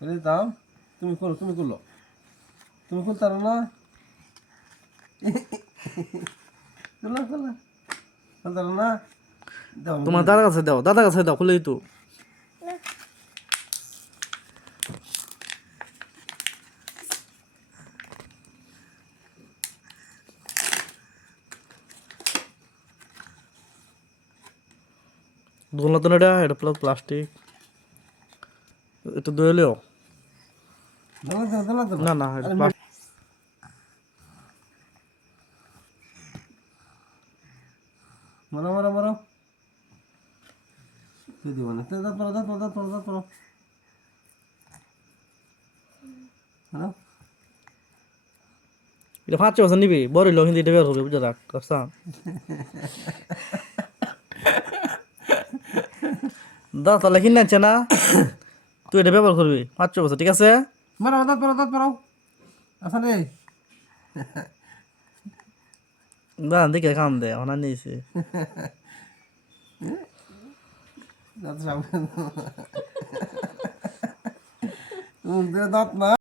বলে দাও তুমি করো তুমি করলো তুমি খুলতে পারো না খুলো খুলো খুলতে পারো না দাও তোমার দাদার কাছে দাও, দাদার কাছে দাও, খুলেই তো। দোলনা তো না, এটা প্লাস্টিক, একটু দইলেও দাও দাও দাও দাও না না, এটা প্লাস্টিক। মারো মারো মারো তুই দিব না দাঁত পড়ো দাঁত পড়ো দাঁত পড়ো দাঁত পড়ো মারো এটা 5 বছর নিবি, বড় হইলেও কিন্তু এটা বের হবে, বুঝে রাখ রাস্তা। দাদা তাহলে কিনে আনছে না, তুই এটা ব্যবহার করবি 5 বছর, ঠিক আছে? মারো দাঁত পড়ো আসলে দাদা দেখে কাম দে, ওনা নিয়েছে। দাঁত সামনে দাঁত না